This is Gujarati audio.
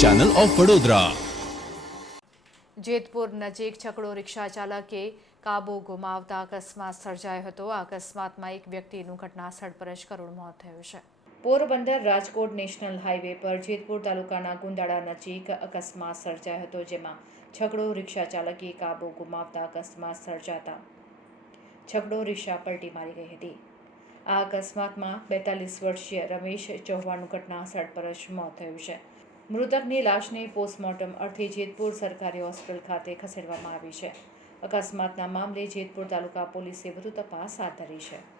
ચેનલ ઓફ વડોદરા જેતપુર નજીક છકડો રિક્ષા ચાલકે કાબુ ગુમાવતા અકસ્માત સર્જાયો હતો. આ અકસ્માતમાં એક વ્યક્તિનું ઘટનાસ્થળ પર જ કરુણ મોત થયું છે. પોરબંદર રાજકોટ નેશનલ હાઈવે પર જેતપુર તાલુકાના ગુંદાળા નજીક અકસ્માત સર્જાયો હતો જેમાં છકડો રિક્ષા ચાલકે કાબુ ગુમાવતા અકસ્માત સર્જાતા છકડો રિક્ષા પલટી મારી ગઈ હતી. આ અકસ્માતમાં બેતાલીસ વર્ષીય રમેશ ચૌહાણનું ઘટના પર જ મોત થયું છે. મૃતકની લાશને પોસ્ટમોર્ટમ અર્થે જેતપુર સરકારી હોસ્પિટલ ખાતે ખસેડવામાં આવી છે. અકસ્માતના મામલે જેતપુર તાલુકા પોલીસે વધુ તપાસ હાથ ધરી છે.